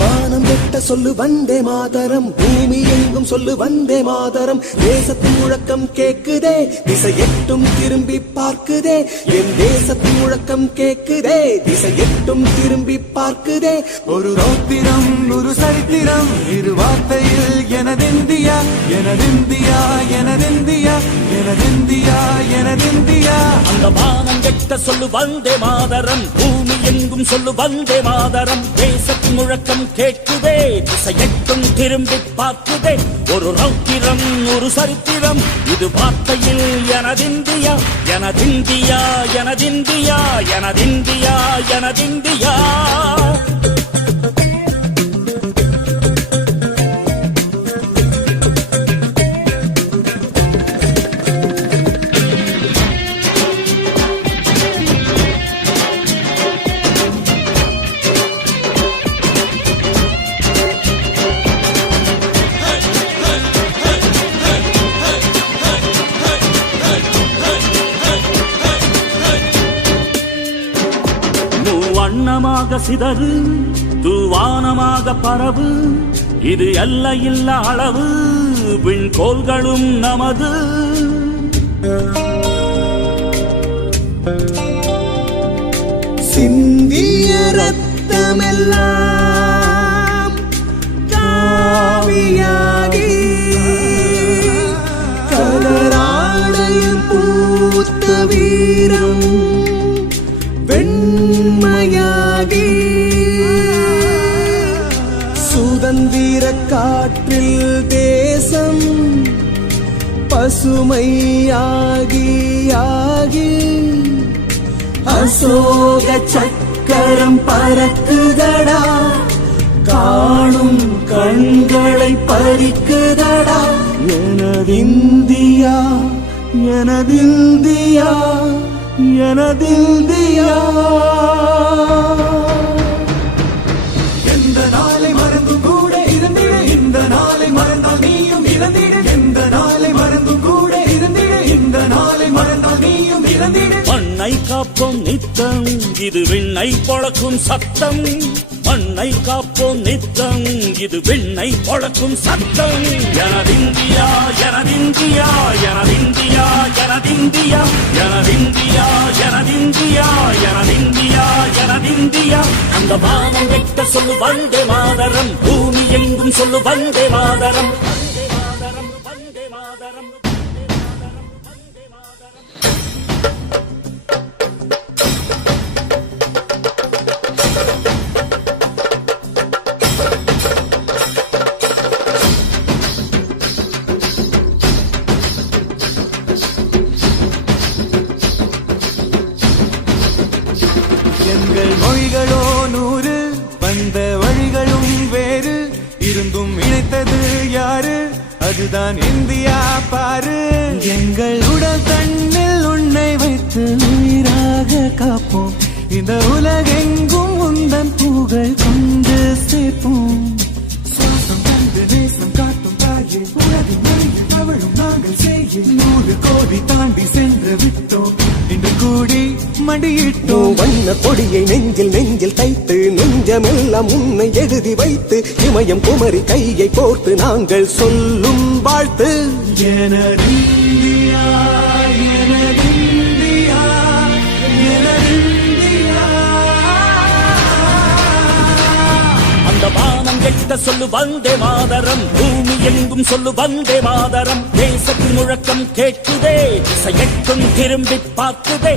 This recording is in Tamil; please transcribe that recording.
வானம் வெட்ட சொல்லு வந்தே மாதரம், பூமி எங்கும் சொல்லு வந்தே மாதரம். தேசத்தின் முழக்கம் கேக்குதே, திசை எட்டும் திரும்பி பார்க்குதே. என் தேசத்தின் முழக்கம் கேக்குதே, திசை எட்டும் திரும்பி பார்க்குதே. ஒரு ரௌத்திரம் ஒரு சரித்திரம், இரு வார்த்தையில் எனதிந்தியா எனதிந்தியா எனதிந்தியா எனதிந்தியா எனதிந்தியா. அந்த வானம் வெட்ட சொல்லு வந்தே மாதரம், பூமி எங்கும் சொல்லு வந்தே மாதரம். தேசத்தின் முழக்கம் கேட்குதே, திசையெட்டும் திரும்பி பார்க்குதே. ஒரு ரௌத்திரம் ஒரு சரித்திரம், இது வார்த்தையில் எனதிந்தியா எனதிந்தியா எனதிந்தியா எனதிந்தியா எனதிந்தியா. வண்ணமாக சிதறு தூவானமாக பரவு, இது எல்லையில்ல அளவு, விண்கோள்களும் நமது. சிந்திய ரத்தமெல்லாம் காவியாகி, கலராடையில் பூத்த வீரம் வெண்மையாகி, சுதந்திர காற்றில் தேசம் பசுமையாகி ஆகி, அசோக சக்கரம் பறக்குதடா, காணும் கண்களை பறிக்குதடா. எனதிந்தியா எனதிந்தியா எனதிந்தியா. எந்த நாளை மறந்தும் கூட இருந்திட, இந்த நாளை மறந்தால் நீயும் இறந்திட. எந்த நாளை மறந்தும் கூட இருந்திட, இந்த நாளை மறந்தால் நீயும் இறந்திட. மண்ணை காப்போம் நித்தம், இது விண்ணை பொழக்கும் சத்தம். மண்ணை காப்போம் நித்தம், இது விண்ணை பொழக்கும் சத்தம். எனதிந்தியா எனதிந்தியா எனதிந்தியா எனதிந்தியா எனதிந்தியா எனதிந்தியா எனதிந்தியா எனதிந்தியா. அந்த வானம் வெட்ட சொல்லு வந்தே மாதரம், பூமி எங்கும் சொல்லு வந்தே மாதரம். வந்தே மாதரம் வந்தே மாதரம். எங்கள் மொழிகளோ 100, வந்த வழிகளும் வேறு, இருந்தும் இணைத்தது யாரு? அதுதான் இந்தியா பாரு. எங்கள் உடல் தன்னில் உன்னை வைத்து உயிராக காப்போம், இந்த உலகெங்கும் உந்தன் புகழ் கொண்டு சேர்ப்போம். சுவாசம் தந்து நேசம் காட்டும் தாயே, உலகின் மொழியில் தவழும் நாங்கள் செய்ய 100 கோடி தாண்டி சென்று விட்டோம், இன்று கூடி மண்டியிட்டோம். வண்ண கொடியை நெஞ்சில் நெஞ்சில் தைத்து, நெஞ்சமெல்லாம் உன்னை எழுதி வைத்து, இமயம் குமரி கையை கோர்த்து நாங்கள் சொல்லும் வாழ்த்து. எனதிந்தியா எனதிந்தியா எனதிந்தியா. அந்த வானம் வெட்ட சொல்லு வந்தே மாதரம், பூமி எங்கும் சொல்லு வந்தே மாதரம். தேசத்தின் முழக்கம் கேட்குதே, திசையெட்டும் திரும்பி பார்க்குதே.